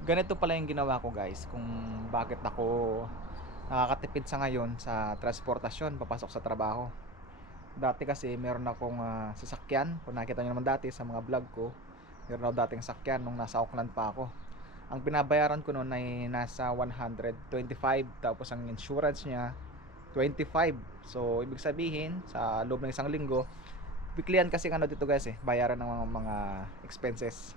Ganito pala yung ginawa ko guys, kung bakit ako nakakatipid sa ngayon sa transportasyon papasok sa trabaho. Dati kasi meron akong sasakyan, kung nakita nyo naman dati sa mga vlog ko, meron ako dating sakyan nung nasa Auckland pa ako. Ang binabayaran ko noon ay nasa 125, tapos ang insurance niya 25. So ibig sabihin sa loob ng isang linggo, biglian kasi ano dito guys bayaran ng mga expenses.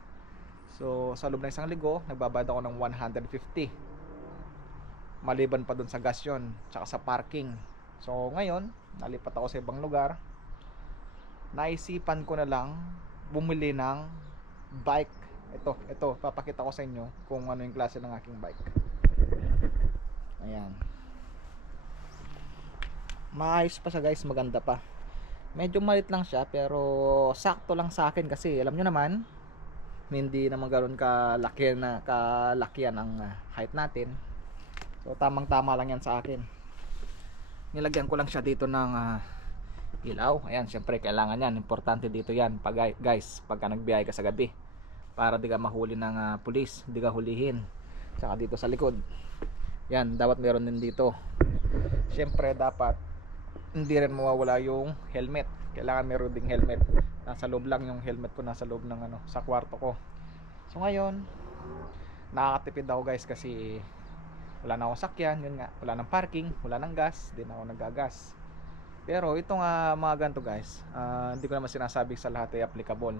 So sa loob ng isang linggo nagbabayad ako ng 150, maliban pa dun sa gas yun tsaka sa parking. So ngayon nalipat ako sa ibang lugar, naisipan ko na lang bumili ng bike. Ito papakita ko sa inyo kung ano yung klase ng aking bike. Ayan, maayos pa siya guys, maganda pa. Medyo malit lang siya pero sakto lang sa akin kasi alam nyo naman, hindi naman ganoon kalakihan ang height natin. So tamang tama lang yan sa akin. Nilagyan ko lang siya dito ng ilaw. Ayan, syempre kailangan yan, importante dito yan pag guys, pagka nagbiyahe ka sa gabi, para di ka mahuli ng pulis, di ka hulihin. Saka dito sa likod yan, dapat meron din dito. Syempre dapat hindi rin mawawala yung helmet, kailangan meron ding helmet. Nasa loob lang yung helmet ko, nasa loob ng sa kwarto ko. So ngayon nakakatipid ako guys kasi wala na akong sakyan, yun nga, wala nang parking, wala nang gas, di na ako nagagas. Pero ito nga mga ganito guys, hindi ko naman sinasabi sa lahat ay applicable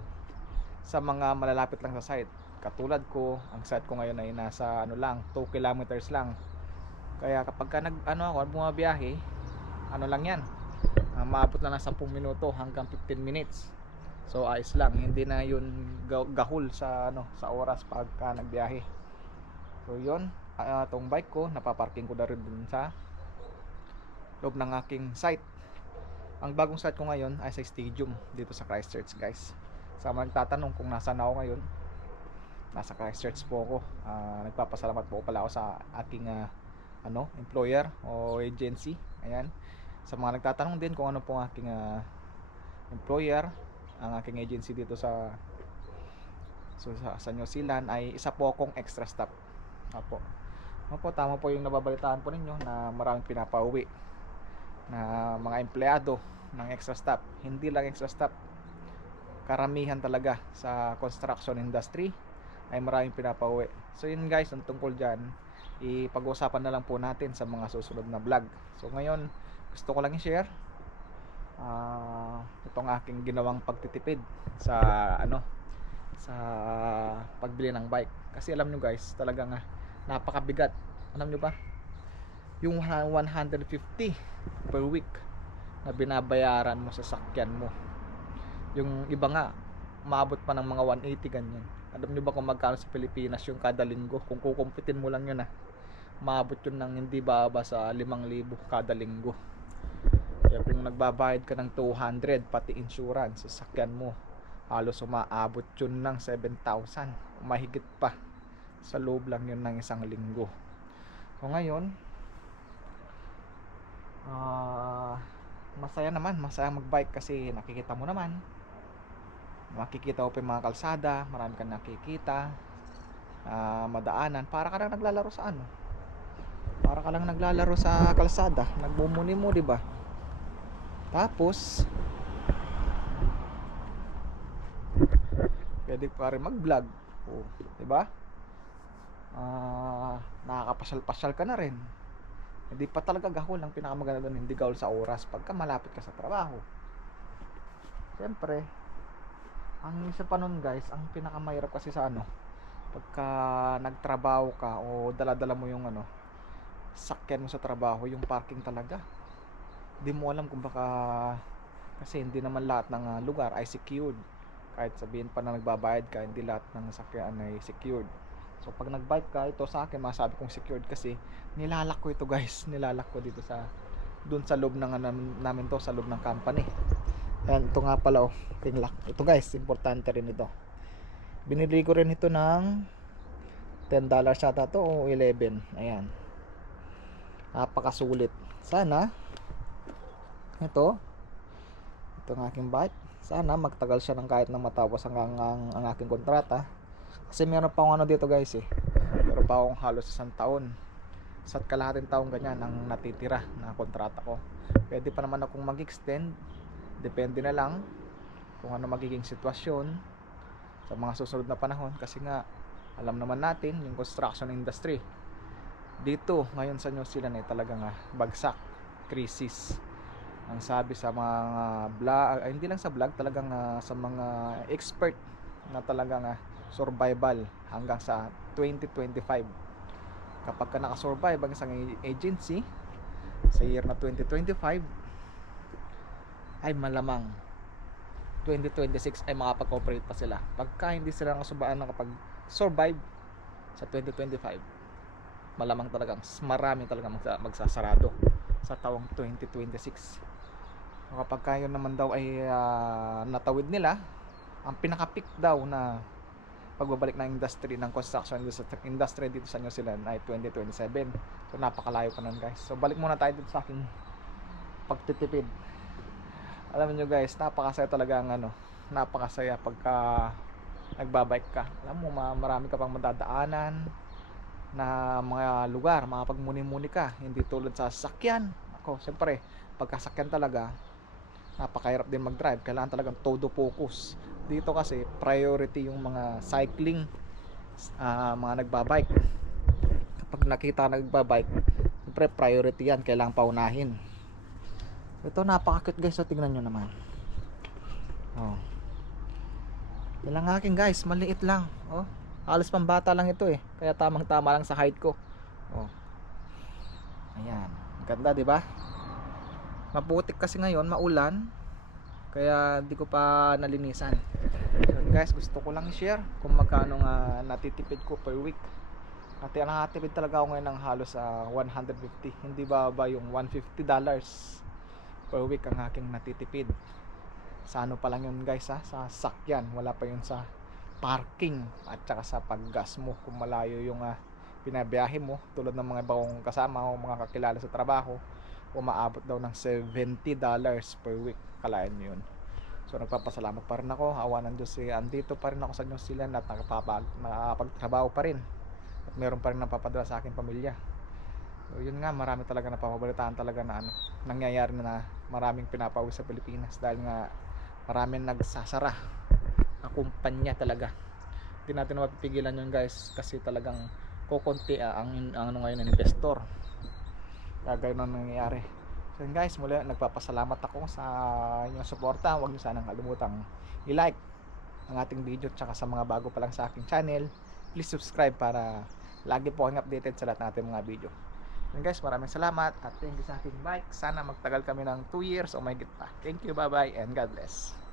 sa mga malalapit lang sa site. Katulad ko, ang site ko ngayon ay nasa ano lang, 2 kilometers lang. Kaya kapag ka ako bumabiyahe, ano lang yan, maabot na ng 10 minuto hanggang 15 minutes. So ayos lang, hindi na yun gahol sa sa oras pagka nagbiyahe. So yun, itong bike ko napaparking ko na rin dun sa loob ng aking site. Ang bagong site ko ngayon ay sa stadium dito sa Christchurch guys. Sa mga nagtatanong kung nasaan ako ngayon, nasa Christchurch po ako. Nagpapasalamat po pala ako sa aking employer o agency. Ayan, sa mga nagtatanong din kung ano po ang aking employer, ang aking agency dito sa New Zealand ay isa po akong extra staff. Opo. Opo, tama po yung nababalitaan po ninyo na maraming pinapauwi na mga empleyado ng extra staff. Hindi lang extra staff, karamihan talaga sa construction industry ay maraming pinapauwi. So yun guys, ang tungkol dyan, ipag-uusapan na lang po natin sa mga susunod na vlog. So ngayon, gusto ko lang i-share itong aking ginawang pagtitipid sa sa pagbili ng bike. Kasi alam nyo guys, talagang napakabigat. Alam nyo ba, yung 150 per week na binabayaran mo sa sakyan mo, yung iba nga maabot pa ng mga 180 ganyan. Alam nyo ba kung magkano sa Pilipinas yung kada linggo? Kung kukumpitin mo lang yun maabot yun ng hindi bababa sa 5,000 kada linggo. Kaya kung nagbabayad ka ng 200 pati insurance sa sakyan mo, halos umaabot yun ng 7,000, mahigit pa, sa loob lang yun ng isang linggo. So ngayon, masaya magbike kasi nakikita mo naman, makikita mo pa yung mga kalsada, marami kang nakikita, madaanan, para ka lang naglalaro sa kalsada, nagbumuni mo, di ba? Tapos pwede pa rin mag-vlog, di ba? Nakakapasyal-pasyal ka na rin. Hindi pa talaga gahol, ang pinakamaganda doon, hindi gahol sa oras pagka malapit ka sa trabaho. Siyempre, ang isa pa nun guys, ang pinakamahirap kasi sa pagka nagtrabaho ka o dala-dala mo yung sakyan mo sa trabaho, yung parking talaga. Di mo alam kung baka, kasi hindi naman lahat ng lugar ay secured. Kahit sabihin pa na nagbabayad ka, hindi lahat ng sakyan ay secured. So pag nag-bike ka, ito sa akin masabi kong secured kasi nilalak ko ito guys, nilalak ko dito doon sa loob ng namin to, sa loob ng company. Ayan, ito nga pala king lock. Ito guys, importante rin ito. Binili ko rin ito ng $10 yata to o 11. Ayan, napakasulit. Sana itong aking bike, sana magtagal siya ng kahit na matapos ang aking kontrata. Kasi meron pa akong dito guys pa akong halos 1 taon, isa't kalahating taon ganyan ang natitira na kontrata ko. Pwede pa naman akong mag-extend, depende na lang kung ano magiging sitwasyon sa mga susunod na panahon, kasi nga alam naman natin yung construction industry dito ngayon sa New Zealand ay talagang bagsak, crisis. Ang sabi sa mga vlog, hindi lang sa vlog, talagang sa mga expert na talagang survival hanggang sa 2025. Kapag ka nakasurvive ang isang agency sa year na 2025, ay malamang 2026 ay makapag-operate pa sila. Pagka hindi sila nakasubaan na kapag survive sa 2025, malamang talagang marami talagang magsasarado sa taong 2026. Kapag kayo naman daw ay natawid nila, ang pinaka-peak daw na pagbabalik ng industry ng construction industry dito sa New Zealand ay 2027. So napakalayo pa nun guys. So balik muna tayo dito sa aking pagtitipid. Alam niyo guys, napakasaya talaga ang napakasaya pagka nagbabike ka. Alam mo, marami ka pang madadaanan na mga lugar, makapagmuni-muni ka, hindi tulad sa sasakyan. Ako, siyempre, pagkasakyan talaga, napakahirap din mag-drive, kailangan talagang todo focus. Dito kasi priority yung mga cycling, mga nagbabike. Kapag nakita nagbabike, siyempre priority yan, kailangan paunahin. Ito napaka-cute guys, so tingnan nyo naman. Oh. Yan lang akin guys, maliit lang. Oh, halos pambata lang ito eh, kaya tamang tama lang sa height ko. Oh. Ayan, ganda 'di ba? Maputik kasi ngayon, maulan, kaya di ko pa nalinisan. So guys, gusto ko lang i-share kung magkano nga natitipid ko per week. At nakatipid talaga ako ngayon ng halos 150. Hindi ba yung $150 per week ang aking natitipid. Sa ano pa lang yun guys sa sakyan, wala pa yun sa parking at saka sa paggas mo kung malayo yung binabiyahe mo, tulad ng mga ibang kasama o mga kakilala sa trabaho, umaabot daw ng $70 per week. Kalayan nyo yun. So nagpapasalamat pa rin ako, awa ng Diyos, andito pa rin ako sa New Zealand at nakapagtrabaho pa rin at meron pa rin napapadala sa aking pamilya. So yun nga, marami talaga napapabalitaan talaga na nangyayari na maraming pinapauwi sa Pilipinas dahil nga maraming nagsasara ang kumpanya talaga. Hindi natin mapipigilan yun guys, kasi talagang kukunti ang ngayon ng investor. Kaya ganun ang nangyayari. So yun guys, muli nagpapasalamat ako sa inyong suporta. Huwag niyo sanang kalimutang i-like ang ating video, tsaka sa mga bago pa lang sa aking channel, please subscribe para lagi po kayong updated sa lahat ng ating mga video. Yun guys, maraming salamat at thank you sa aking bike. Sana magtagal kami ng 2 years o mahigit pa. Thank you, bye bye and God bless.